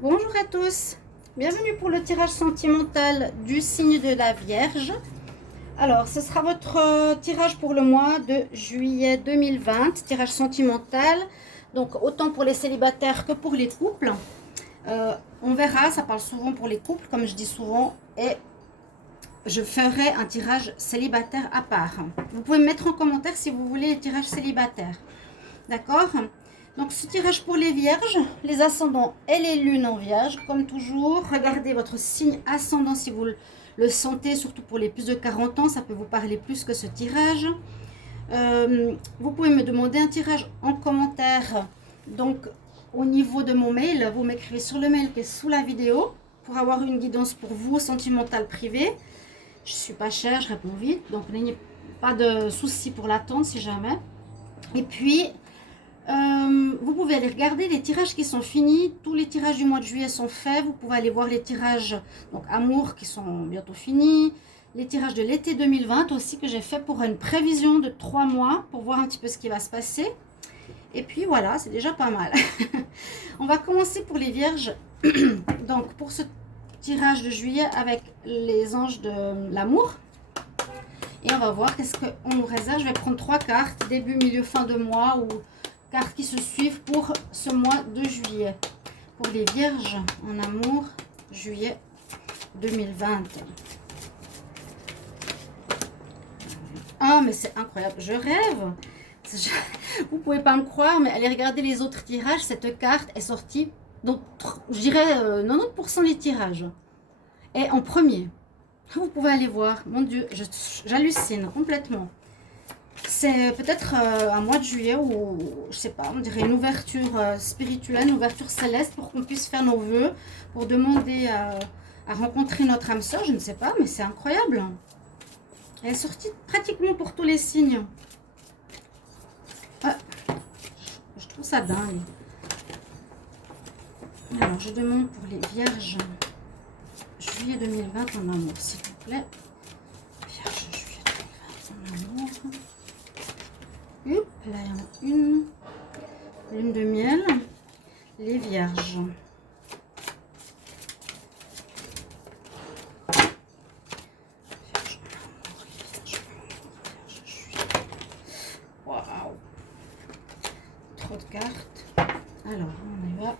Bonjour à tous, bienvenue pour le tirage sentimental du signe de la Vierge. Alors, ce sera votre tirage pour le mois de juillet 2020, tirage sentimental, donc autant pour les célibataires que pour les couples. On verra, ça parle souvent pour les couples, comme je dis souvent, et je ferai un tirage célibataire à part. Vous pouvez me mettre en commentaire si vous voulez les tirages célibataires. D'accord? Donc ce tirage pour les vierges, les ascendants et les lunes en vierge, comme toujours, regardez votre signe ascendant si vous le sentez, surtout pour les plus de 40 ans, ça peut vous parler plus que ce tirage. Vous pouvez me demander un tirage en commentaire, donc au niveau de mon mail, vous m'écrivez sur le mail qui est sous la vidéo pour avoir une guidance pour vous, sentimentale privée. Je suis pas chère, je réponds vite, donc n'ayez pas de soucis pour l'attente si jamais. Et puis, vous pouvez aller regarder les tirages qui sont finis. Tous les tirages du mois de juillet sont faits. Vous pouvez aller voir les tirages donc amour qui sont bientôt finis. Les tirages de l'été 2020 aussi que j'ai fait pour une prévision de 3 mois pour voir un petit peu ce qui va se passer. Et puis voilà, c'est déjà pas mal. On va commencer pour les vierges. Donc pour ce tirage de juillet avec les anges de l'amour. Et on va voir qu'est-ce qu'on nous réserve. Je vais prendre 3 cartes, début, milieu, fin de mois ou cartes qui se suivent pour ce mois de juillet. Pour les vierges en amour, juillet 2020. Ah, mais c'est incroyable, je rêve. Vous pouvez pas me croire, mais allez regarder les autres tirages. Cette carte est sortie, donc je dirais 90% des tirages. Et en premier. Vous pouvez aller voir. Mon Dieu, j'hallucine complètement. C'est peut-être un mois de juillet ou, je sais pas, on dirait une ouverture spirituelle, une ouverture céleste pour qu'on puisse faire nos vœux, pour demander à rencontrer notre âme sœur, je ne sais pas, mais c'est incroyable. Elle est sortie pratiquement pour tous les signes. Ah, je trouve ça dingue. Alors, je demande pour les vierges, juillet 2020 en amour, s'il vous plaît. Vierge, juillet 2020 en amour. Hop, là il y en a une. Lune de miel. Les vierges. Waouh. Trop de cartes. Alors, on y va.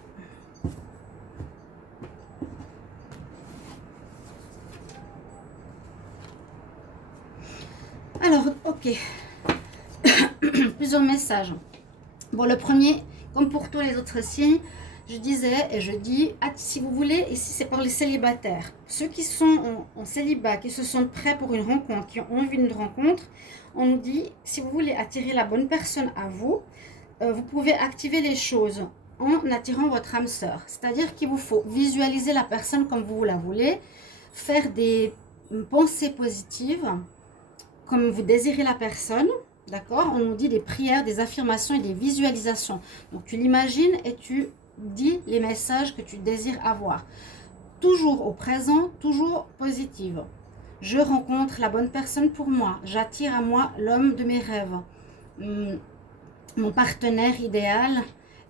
Alors, ok. Plusieurs messages. Bon, le premier, comme pour tous les autres signes, je disais et je dis, si vous voulez, ici c'est pour les célibataires. Ceux qui sont en célibat, qui se sentent prêts pour une rencontre, qui ont envie d'une rencontre, on nous dit, si vous voulez attirer la bonne personne à vous, vous pouvez activer les choses en attirant votre âme sœur. C'est-à-dire qu'il vous faut visualiser la personne comme vous la voulez, faire des pensées positives, comme vous désirez la personne. D'accord? On nous dit des prières, des affirmations et des visualisations. Donc tu l'imagines et tu dis les messages que tu désires avoir. Toujours au présent, toujours positive. Je rencontre la bonne personne pour moi. J'attire à moi l'homme de mes rêves. Mon partenaire idéal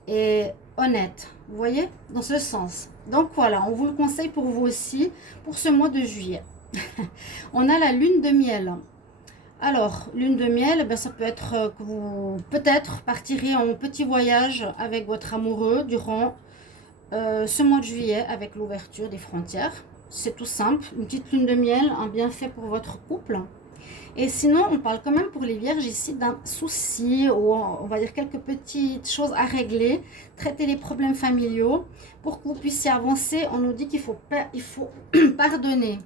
est honnête. Vous voyez? Dans ce sens. Donc voilà, on vous le conseille pour vous aussi, pour ce mois de juillet. On a la lune de miel. Alors, lune de miel, ben, ça peut être que vous peut-être partirez en petit voyage avec votre amoureux durant ce mois de juillet avec l'ouverture des frontières. C'est tout simple, une petite lune de miel, un bienfait pour votre couple. Et sinon, on parle quand même pour les vierges ici d'un souci ou on va dire quelques petites choses à régler, traiter les problèmes familiaux pour que vous puissiez avancer. On nous dit qu'il faut pardonner.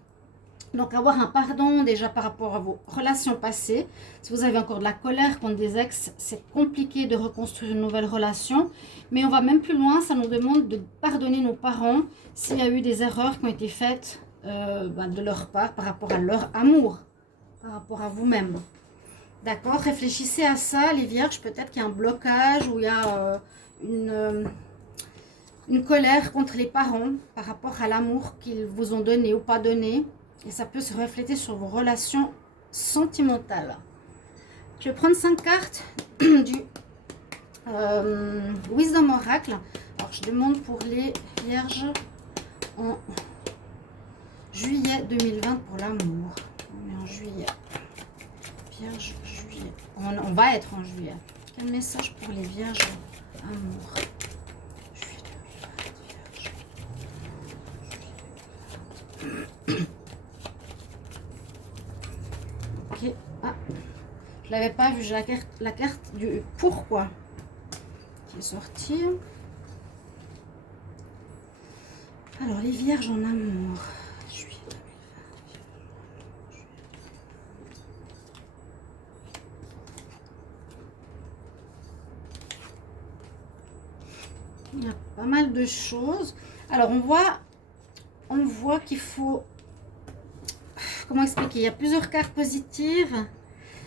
Donc avoir un pardon déjà par rapport à vos relations passées. Si vous avez encore de la colère contre des ex, c'est compliqué de reconstruire une nouvelle relation. Mais on va même plus loin, ça nous demande de pardonner nos parents s'il y a eu des erreurs qui ont été faites de leur part par rapport à leur amour, par rapport à vous-même. D'accord? Réfléchissez à ça, les vierges, peut-être qu'il y a un blocage ou il y a une colère contre les parents par rapport à l'amour qu'ils vous ont donné ou pas donné. Et ça peut se refléter sur vos relations sentimentales. Je vais prendre 5 cartes du Wisdom Oracle. Alors, je demande pour les vierges en juillet 2020 pour l'amour. On est en juillet. Vierge, juillet. On va être en juillet. Quel message pour les vierges amour? Juillet 2020, vierge. Ok. Ah, je l'avais pas vu. J'ai la carte du pourquoi qui est sortie. Alors, les vierges en amour. Juillet 2020. Il y a pas mal de choses. Alors, on voit qu'il faut... Comment expliquer? Il y a plusieurs cartes positives.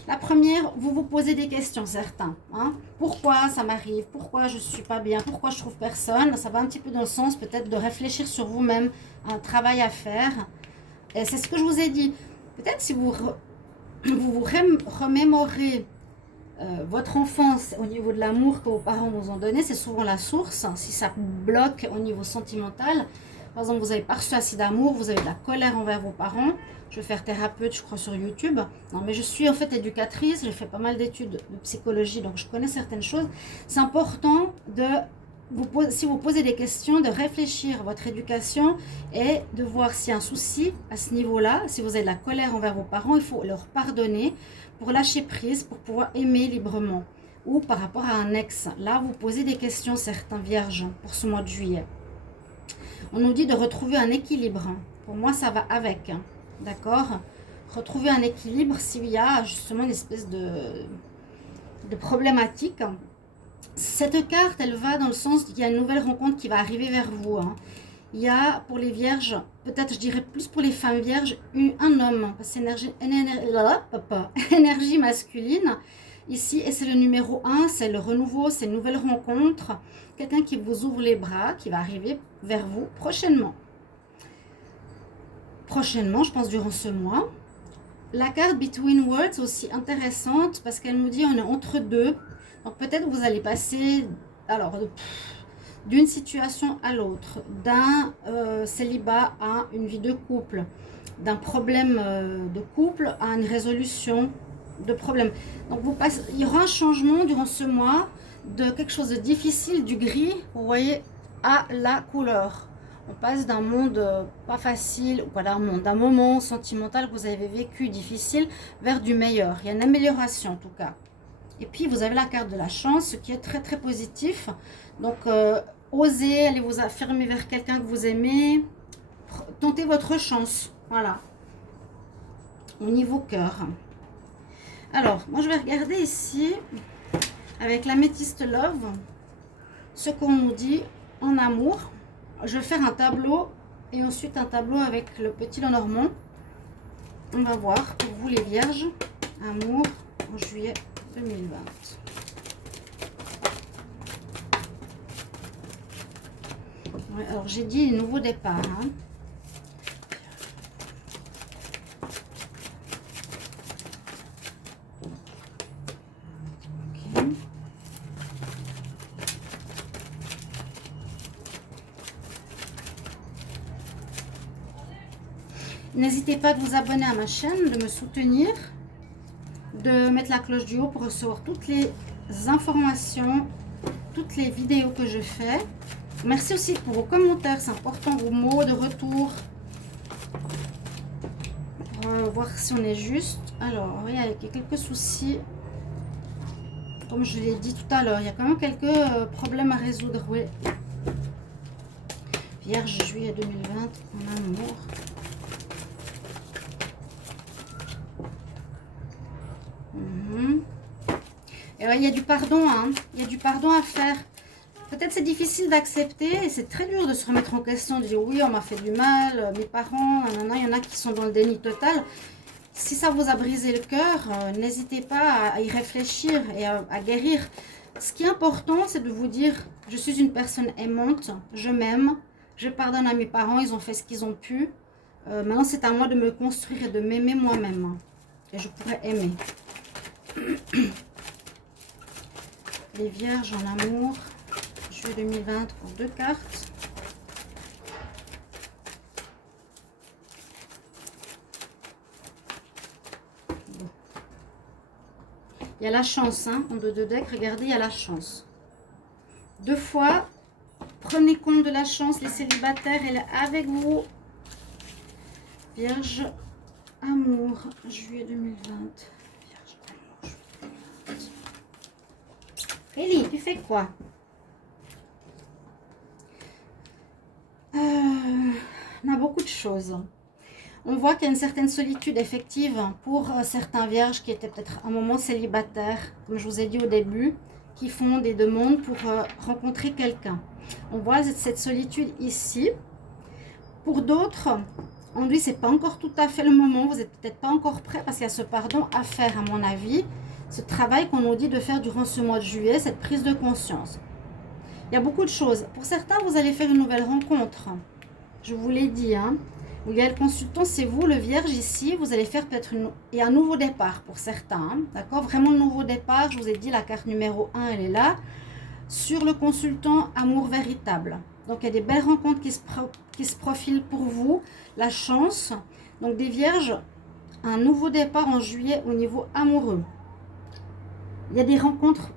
La première, vous vous posez des questions, certains. Hein? Pourquoi ça m'arrive? Pourquoi je ne suis pas bien? Pourquoi je trouve personne? Ça va un petit peu dans le sens peut-être de réfléchir sur vous-même, un travail à faire. Et c'est ce que je vous ai dit. Peut-être si vous remémorez votre enfance au niveau de l'amour que vos parents vous ont donné, c'est souvent la source. Si ça bloque au niveau sentimental, par exemple, vous n'avez pas reçu assez d'amour, vous avez de la colère envers vos parents. Je vais faire thérapeute, je crois, sur YouTube. Non, mais je suis en fait éducatrice. J'ai fait pas mal d'études de psychologie, donc je connais certaines choses. C'est important de, si vous posez des questions, de réfléchir à votre éducation et de voir s'il y a un souci à ce niveau-là. Si vous avez de la colère envers vos parents, il faut leur pardonner pour lâcher prise, pour pouvoir aimer librement. Ou par rapport à un ex. Là, vous posez des questions, certains vierges, pour ce mois de juillet. On nous dit de retrouver un équilibre. Pour moi, ça va avec. D'accord? Retrouver un équilibre s'il y a justement une espèce de problématique. Cette carte, elle va dans le sens qu'il y a une nouvelle rencontre qui va arriver vers vous. Hein. Il y a pour les vierges, peut-être je dirais plus pour les femmes vierges, un homme. C'est énergie masculine ici. Et c'est le numéro 1, c'est le renouveau, c'est une nouvelle rencontre. Quelqu'un qui vous ouvre les bras, qui va arriver vers vous prochainement. Prochainement, je pense durant ce mois. La carte Between Worlds est aussi intéressante parce qu'elle nous dit on est entre deux. Donc peut-être vous allez passer d'une situation à l'autre, d'un célibat à une vie de couple, d'un problème de couple à une résolution de problème. Donc il y aura un changement durant ce mois de quelque chose de difficile, du gris, vous voyez, à la couleur. On passe d'un monde pas facile, ou pas d'un monde, d'un moment sentimental que vous avez vécu difficile, vers du meilleur. Il y a une amélioration en tout cas. Et puis vous avez la carte de la chance, ce qui est très très positif. Donc osez aller vous affirmer vers quelqu'un que vous aimez. Tentez votre chance. Voilà. Au niveau cœur. Alors, moi je vais regarder ici, avec l'améthyste Love, ce qu'on nous dit en amour. Je vais faire un tableau et ensuite un tableau avec le petit Lenormand. On va voir pour vous les vierges, amour en juillet 2020. Ouais, alors j'ai dit nouveau départ. Hein. Okay. N'hésitez pas à vous abonner à ma chaîne, de me soutenir, de mettre la cloche du haut pour recevoir toutes les informations, toutes les vidéos que je fais. Merci aussi pour vos commentaires, c'est important, vos mots de retour, pour voir si on est juste. Alors, oui, avec quelques soucis, comme je l'ai dit tout à l'heure, il y a quand même quelques problèmes à résoudre. Oui. Vierge, juillet 2020, en amour. Et ouais, il y a du pardon, hein. Il y a du pardon à faire. Peut-être c'est difficile d'accepter et c'est très dur de se remettre en question, de dire oui, on m'a fait du mal, mes parents, il y en a qui sont dans le déni total. Si ça vous a brisé le cœur, n'hésitez pas à y réfléchir et à guérir. Ce qui est important, c'est de vous dire, je suis une personne aimante, je m'aime, je pardonne à mes parents, ils ont fait ce qu'ils ont pu. Maintenant, c'est à moi de me construire et de m'aimer moi-même. Et je pourrais aimer. Les vierges en amour, juillet 2020 pour 2 cartes. Il y a la chance, hein, en 2 decks, regardez, il y a la chance. 2 fois, prenez compte de la chance, les célibataires, elle est avec vous. Vierge, amour, juillet 2020. Vierge, amour, juillet 2020. Ellie, tu fais quoi? On a beaucoup de choses. On voit qu'il y a une certaine solitude effective pour certains vierges qui étaient peut-être un moment célibataires, comme je vous ai dit au début, qui font des demandes pour rencontrer quelqu'un. On voit cette solitude ici. Pour d'autres, on dit c'est pas encore tout à fait le moment, vous n'êtes peut-être pas encore prêt parce qu'il y a ce pardon à faire à mon avis, ce travail qu'on nous dit de faire durant ce mois de juillet, cette prise de conscience. Il y a beaucoup de choses. Pour certains, vous allez faire une nouvelle rencontre. Je vous l'ai dit, hein. Il y a le consultant, c'est vous, le vierge ici. Vous allez faire peut-être un nouveau départ pour certains. Hein, d'accord? Vraiment le nouveau départ. Je vous ai dit, la carte numéro 1, elle est là. Sur le consultant, amour véritable. Donc, il y a des belles rencontres qui se profilent pour vous. La chance. Donc, des vierges, un nouveau départ en juillet au niveau amoureux. Il y a des rencontres.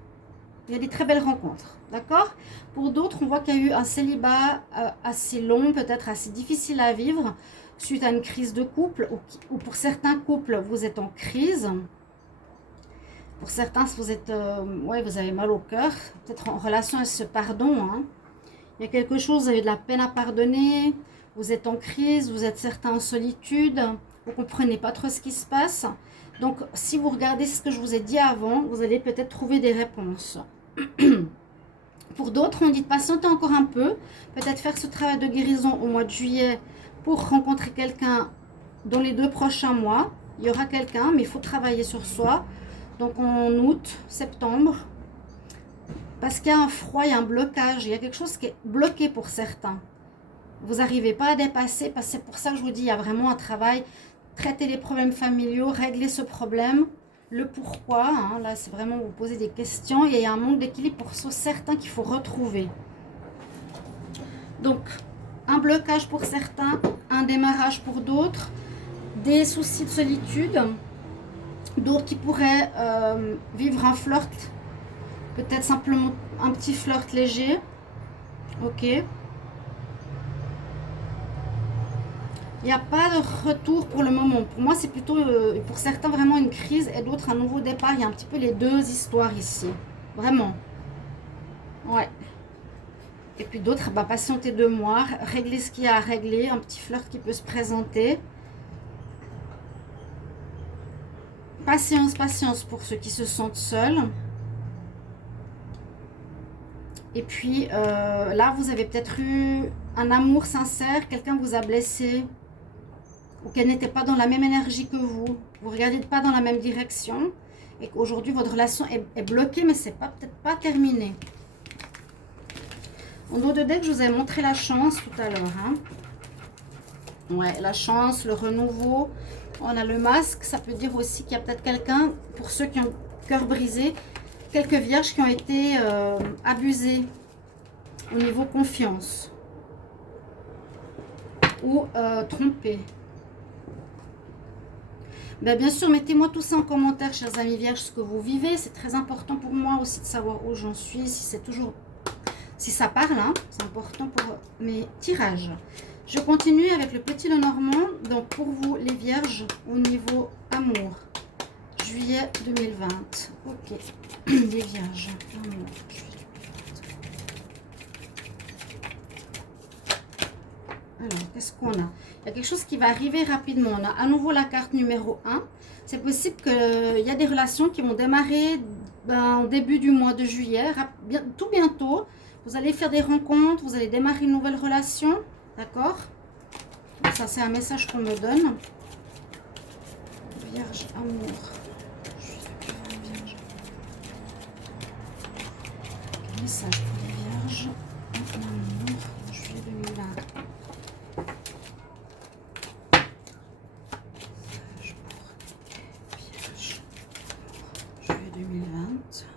Il y a des très belles rencontres. D'accord? Pour d'autres, on voit qu'il y a eu un célibat assez long, peut-être assez difficile à vivre, suite à une crise de couple, ou pour certains couples, vous êtes en crise. Pour certains, vous êtes, ouais, vous avez mal au cœur, peut-être en relation à ce pardon. Hein. Il y a quelque chose, vous avez de la peine à pardonner, vous êtes en crise, vous êtes certains en solitude, vous ne comprenez pas trop ce qui se passe. Donc, si vous regardez ce que je vous ai dit avant, vous allez peut-être trouver des réponses. Pour d'autres, on dit de patienter encore un peu, peut-être faire ce travail de guérison au mois de juillet pour rencontrer quelqu'un dans les 2 prochains mois. Il y aura quelqu'un, mais il faut travailler sur soi. Donc en août, septembre, parce qu'il y a un froid, il y a un blocage, il y a quelque chose qui est bloqué pour certains. Vous n'arrivez pas à dépasser, parce que c'est pour ça que je vous dis, il y a vraiment un travail, traiter les problèmes familiaux, régler ce problème. Le pourquoi, hein, là c'est vraiment vous poser des questions et il y a un manque d'équilibre pour certains qu'il faut retrouver. Donc, un blocage pour certains, un démarrage pour d'autres, des soucis de solitude, d'autres qui pourraient vivre un flirt, peut-être simplement un petit flirt léger, ok. Il n'y a pas de retour pour le moment. Pour moi, c'est plutôt, pour certains, vraiment une crise et d'autres, un nouveau départ. Il y a un petit peu les 2 histoires ici. Vraiment. Ouais. Et puis d'autres, bah, patienter 2 mois, régler ce qu'il y a à régler, un petit flirt qui peut se présenter. Patience, patience pour ceux qui se sentent seuls. Et puis, là, vous avez peut-être eu un amour sincère, quelqu'un vous a blessé. Ou qu'elle n'était pas dans la même énergie que vous ne regardez pas dans la même direction, et qu'aujourd'hui votre relation est bloquée, mais c'est peut-être pas terminé. En dos de deck, je vous ai montré la chance tout à l'heure. Hein. Ouais, la chance, le renouveau. On a le masque, ça peut dire aussi qu'il y a peut-être quelqu'un, pour ceux qui ont le cœur brisé, quelques vierges qui ont été abusées au niveau confiance ou trompées. Ben, bien sûr, mettez-moi tout ça en commentaire, chers amis vierges, ce que vous vivez. C'est très important pour moi aussi de savoir où j'en suis, si ça parle, hein, c'est important pour mes tirages. Je continue avec le petit Lenormand. Donc, pour vous, les vierges, au niveau amour, juillet 2020. Ok, les vierges, amour, juillet 2020. Alors, qu'est-ce qu'on a? Il y a quelque chose qui va arriver rapidement. On a à nouveau la carte numéro 1. C'est possible qu'il y a des relations qui vont démarrer au début du mois de juillet. Tout bientôt, vous allez faire des rencontres, vous allez démarrer une nouvelle relation. D'accord? Ça, c'est un message qu'on me donne. Vierge, amour. Vierge. Quel message pour les vierges? Amour, juillet 2020.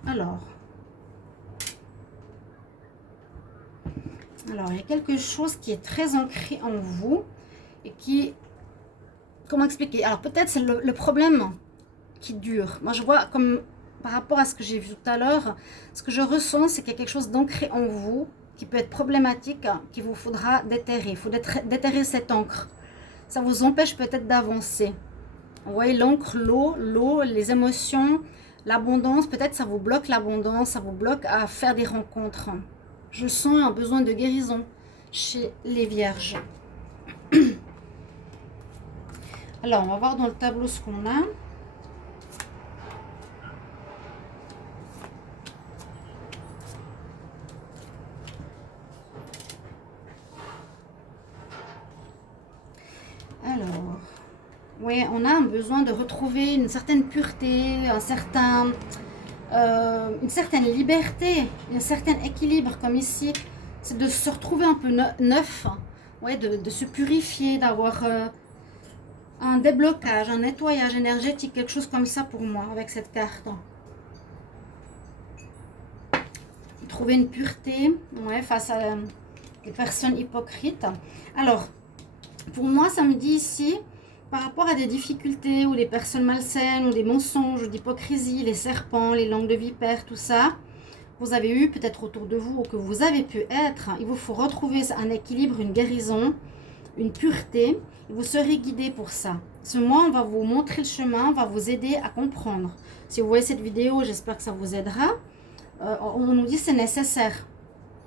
Alors, Alors, il y a quelque chose qui est très ancré en vous et qui... Comment expliquer? Alors, peut-être c'est le problème qui dure. Moi, je vois comme par rapport à ce que j'ai vu tout à l'heure, ce que je ressens, c'est qu'il y a quelque chose d'ancré en vous qui peut être problématique, qu'il vous faudra déterrer. Il faut déterrer cette encre. Ça vous empêche peut-être d'avancer. Vous voyez, l'encre, l'eau, les émotions, l'abondance, peut-être ça vous bloque l'abondance, ça vous bloque à faire des rencontres. Je sens un besoin de guérison chez les vierges. Alors, on va voir dans le tableau ce qu'on a. Alors, oui, on a un besoin de retrouver une certaine pureté, une certaine liberté, un certain équilibre, comme ici. C'est de se retrouver un peu neuf, ouais, de se purifier, d'avoir un déblocage, un nettoyage énergétique, quelque chose comme ça pour moi, avec cette carte. Trouver une pureté, ouais, face à des personnes hypocrites. Alors, pour moi, ça me dit ici, par rapport à des difficultés ou des personnes malsaines ou des mensonges ou d'hypocrisie, les serpents, les langues de vipère, tout ça, vous avez eu peut-être autour de vous ou que vous avez pu être, il vous faut retrouver un équilibre, une guérison, une pureté, et vous serez guidé pour ça. Ce mois, on va vous montrer le chemin, on va vous aider à comprendre. Si vous voyez cette vidéo, j'espère que ça vous aidera. On nous dit que c'est nécessaire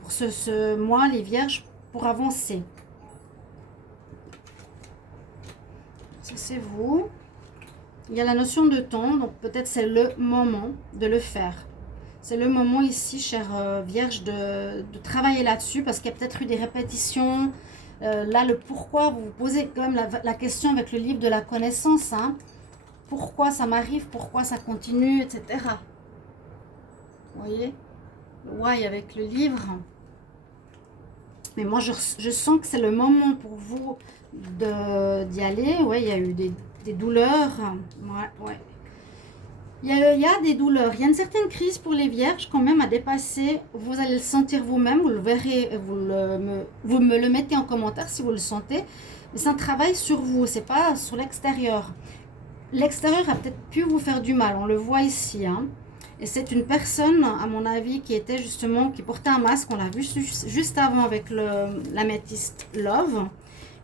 pour ce mois, les vierges, pour avancer. Ça, c'est vous. Il y a la notion de temps, donc peut-être c'est le moment de le faire. C'est le moment ici, chère Vierge, de travailler là-dessus, parce qu'il y a peut-être eu des répétitions. Là, le pourquoi, vous vous posez quand même la question avec le livre de la connaissance. Hein. Pourquoi ça m'arrive, pourquoi ça continue, etc. Vous voyez? Ouais, avec le livre. Mais moi, je sens que c'est le moment pour vous d'y aller. Ouais, il y a eu des douleurs. Ouais. Il y a des douleurs. Il y a une certaine crise pour les vierges quand même à dépasser. Vous allez le sentir vous-même. Vous le verrez. Vous me le mettez en commentaire si vous le sentez. Mais c'est un travail sur vous. C'est pas sur l'extérieur. L'extérieur a peut-être pu vous faire du mal. On le voit ici. Hein. Et c'est une personne, à mon avis, qui portait un masque. On l'a vu juste avant avec l'améthyste Love.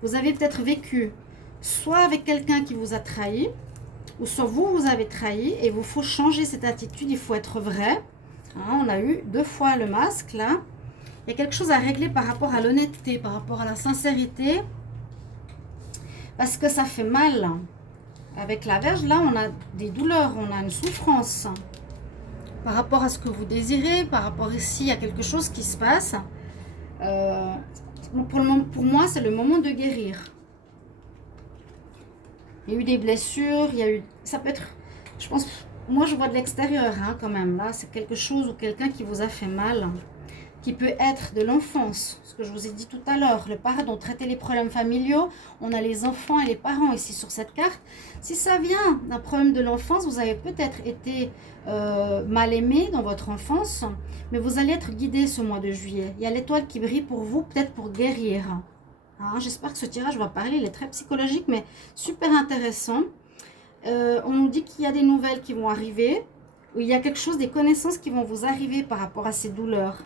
Vous avez peut-être vécu soit avec quelqu'un qui vous a trahi, ou soit vous avez trahi, et il vous faut changer cette attitude, il faut être vrai. Hein, on a eu 2 fois le masque, là. Il y a quelque chose à régler par rapport à l'honnêteté, par rapport à la sincérité, parce que ça fait mal. Avec la Vierge, là, on a des douleurs, on a une souffrance. Par rapport à ce que vous désirez, par rapport ici à quelque chose qui se passe. Pour moi, c'est le moment de guérir. Il y a eu des blessures, ça peut être, je pense, moi je vois de l'extérieur hein, quand même. Là, c'est quelque chose ou quelqu'un qui vous a fait mal, qui peut être de l'enfance. Ce que je vous ai dit tout à l'heure, le pardon, traiter les problèmes familiaux. On a les enfants et les parents ici sur cette carte. Si ça vient d'un problème de l'enfance, vous avez peut-être été mal aimé dans votre enfance, mais vous allez être guidé ce mois de juillet. Il y a l'étoile qui brille pour vous, peut-être pour guérir. Hein, j'espère que ce tirage va parler, il est très psychologique, mais super intéressant. On nous dit qu'il y a des nouvelles qui vont arriver, ou il y a quelque chose, des connaissances qui vont vous arriver par rapport à ces douleurs.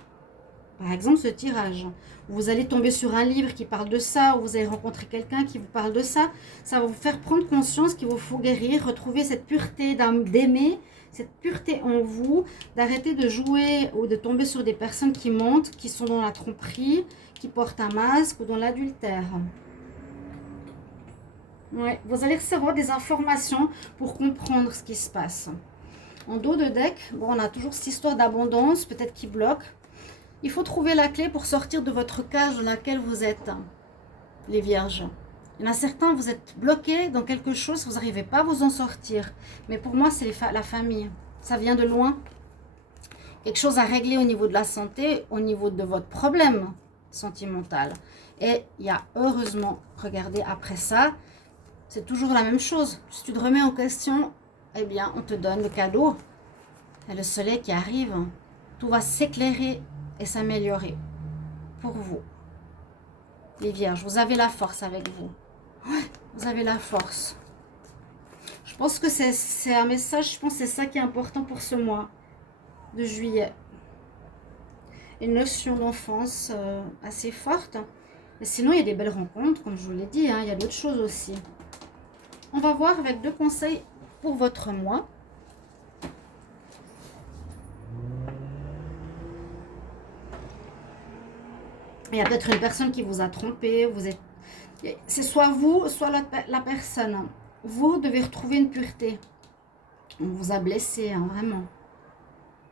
Par exemple, ce tirage. Vous allez tomber sur un livre qui parle de ça, ou vous allez rencontrer quelqu'un qui vous parle de ça. Ça va vous faire prendre conscience qu'il vous faut guérir, retrouver cette pureté d'aimer, cette pureté en vous, d'arrêter de jouer ou de tomber sur des personnes qui mentent, qui sont dans la tromperie, qui portent un masque ou dans l'adultère. Ouais, vous allez recevoir des informations pour comprendre ce qui se passe. En dos de deck, bon, on a toujours cette histoire d'abondance, peut-être qui bloque. Il faut trouver la clé pour sortir de votre cage dans laquelle vous êtes, les vierges. Il y en a certains, vous êtes bloqués dans quelque chose, vous n'arrivez pas à vous en sortir. Mais pour moi, c'est la famille. Ça vient de loin. Quelque chose à régler au niveau de la santé, au niveau de votre problème sentimental. Et il y a heureusement, regardez, après ça, c'est toujours la même chose. Si tu te remets en question, eh bien, on te donne le cadeau. Et le soleil qui arrive, tout va s'éclairer et s'améliorer pour vous. les vierges. Vous avez la force avec vous. Vous avez la force. Je pense que c'est un message, je pense que c'est ça qui est important pour ce mois de juillet. Une notion d'enfance assez forte. Mais sinon, il y a des belles rencontres, comme je vous l'ai dit. Hein, il y a d'autres choses aussi. On va voir avec 2 conseils pour votre mois. Il y a peut-être une personne qui vous a trompé. C'est soit vous, soit la personne. Vous devez retrouver une pureté. On vous a blessé, hein, vraiment.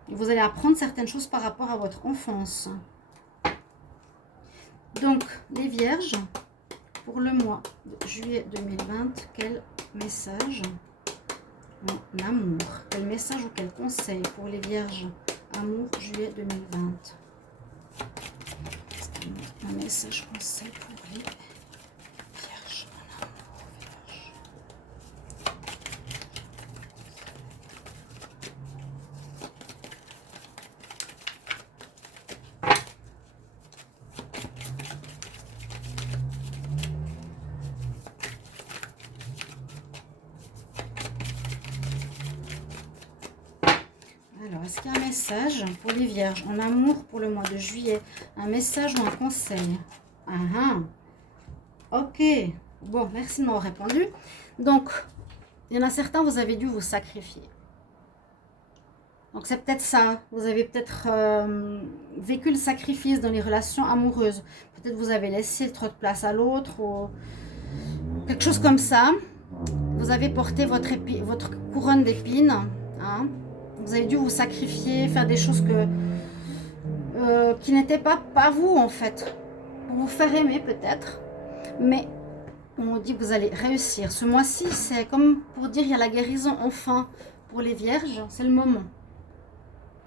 Et vous allez apprendre certaines choses par rapport à votre enfance. Donc, les vierges, pour le mois de juillet 2020, quel message en amour? Quel message ou quel conseil pour les vierges amour juillet 2020? Un message conseil pour les vierges en amour, vierges. Alors, est-ce qu'il y a un message pour les vierges en amour pour le mois de juillet? Un message ou un conseil? Ok. Bon, merci de m'avoir répondu. Donc, il y en a certains, vous avez dû vous sacrifier. Donc, c'est peut-être ça. Vous avez peut-être vécu le sacrifice dans les relations amoureuses. Peut-être vous avez laissé trop de place à l'autre ou quelque chose comme ça. Vous avez porté votre couronne d'épines. Hein? Vous avez dû vous sacrifier, faire des choses qui n'étaient pas vous en fait. Pour vous faire aimer peut-être. Mais on dit que vous allez réussir. Ce mois-ci, c'est comme pour dire il y a la guérison enfin pour les vierges. C'est le moment.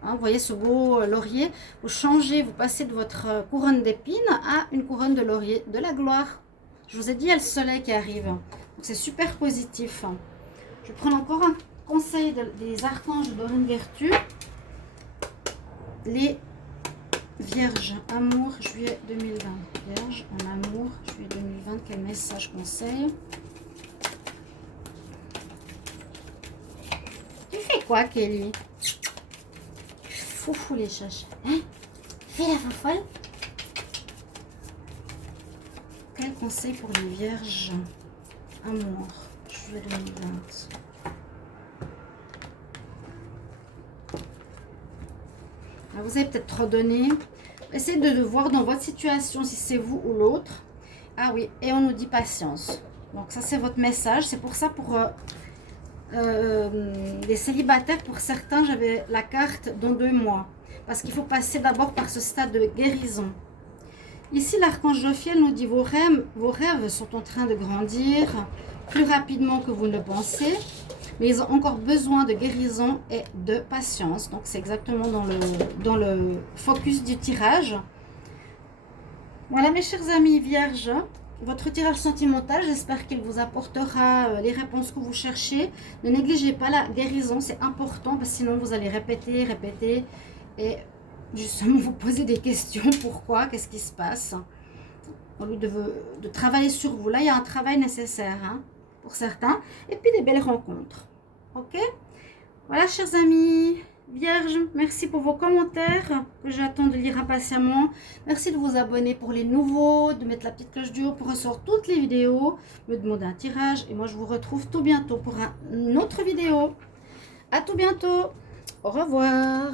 Hein, vous voyez ce beau laurier. Vous changez, vous passez de votre couronne d'épines à une couronne de laurier de la gloire. Je vous ai dit, il y a le soleil qui arrive. Donc c'est super positif. Je vais prendre encore un conseil des archanges de une vertu. Les vierges, amour, juillet 2020. Vierges, en amour, juillet 2020. Quel message, conseil? Tu fais quoi, Kelly? Foufou les chaches. Hein? Fais la fofolle. Quel conseil pour les vierges, amour, juillet 2020? Vous avez peut-être trop donné. Essayez de voir dans votre situation si c'est vous ou l'autre. Ah oui, et on nous dit patience. Donc ça, c'est votre message. C'est pour ça, pour les célibataires, pour certains, j'avais la carte dans 2 mois. Parce qu'il faut passer d'abord par ce stade de guérison. Ici, l'archange Jophiel nous dit vos rêves sont en train de grandir plus rapidement que vous ne pensez. Mais ils ont encore besoin de guérison et de patience. Donc, c'est exactement dans le focus du tirage. Voilà, mes chers amis vierges, votre tirage sentimental. J'espère qu'il vous apportera les réponses que vous cherchez. Ne négligez pas la guérison, c'est important. Parce que sinon, vous allez répéter et justement vous poser des questions. Pourquoi? Qu'est-ce qui se passe? Au lieu de travailler sur vous. Là, il y a un travail nécessaire pour certains. Et puis, des belles rencontres. Ok, voilà, chers amis vierges, merci pour vos commentaires que j'attends de lire impatiemment. Merci de vous abonner pour les nouveaux, de mettre la petite cloche du haut pour recevoir toutes les vidéos, me demander un tirage. Et moi, je vous retrouve tout bientôt pour une autre vidéo. À tout bientôt. Au revoir.